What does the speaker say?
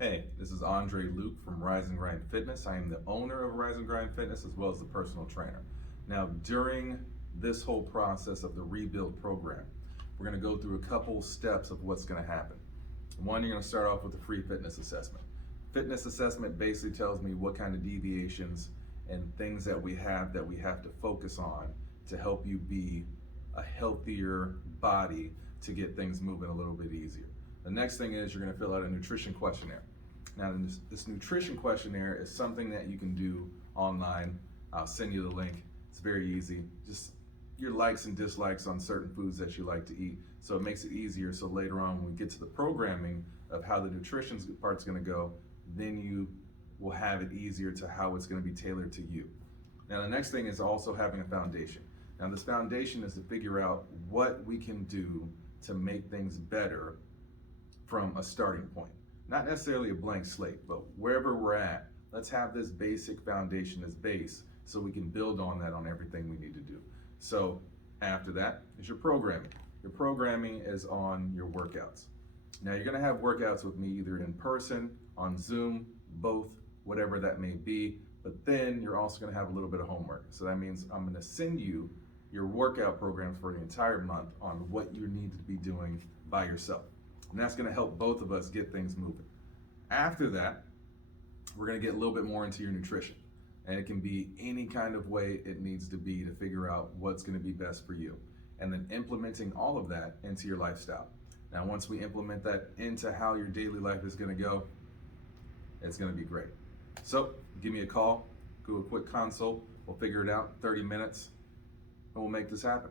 Hey, this is Andre Luke from Rise and Grind Fitness. I am the owner of Rise and Grind Fitness as well as the personal trainer. Now, during this whole process of the rebuild program, we're going to go through a couple steps of what's going to happen. One, you're going to start off with a free fitness assessment. Fitness assessment basically tells me what kind of deviations and things that we have to focus on to help you be a healthier body to get things moving a little bit easier. The next thing is you're going to fill out a nutrition questionnaire. Now, this nutrition questionnaire is something that you can do online. I'll send you the link. It's very easy. Just your likes and dislikes on certain foods that you like to eat. So it makes it easier. So later on, when we get to the programming of how the nutrition part's going to go, then you will have it easier to how it's going to be tailored to you. Now, the next thing is also having a foundation. Now, this foundation is to figure out what we can do to make things better from a starting point. Not necessarily a blank slate, but wherever we're at, let's have this basic foundation as base so we can build on that on everything we need to do. So after that is your programming. Your programming is on your workouts. Now you're gonna have workouts with me either in person, on Zoom, both, whatever that may be, but then you're also gonna have a little bit of homework. So that means I'm gonna send you your workout programs for the entire month on what you need to be doing by yourself. And that's gonna help both of us get things moving. After that, we're gonna get a little bit more into your nutrition. And it can be any kind of way it needs to be to figure out what's gonna be best for you. And then implementing all of that into your lifestyle. Now, once we implement that into how your daily life is gonna go, it's gonna be great. So give me a call, do a quick consult, we'll figure it out, 30 minutes, and we'll make this happen.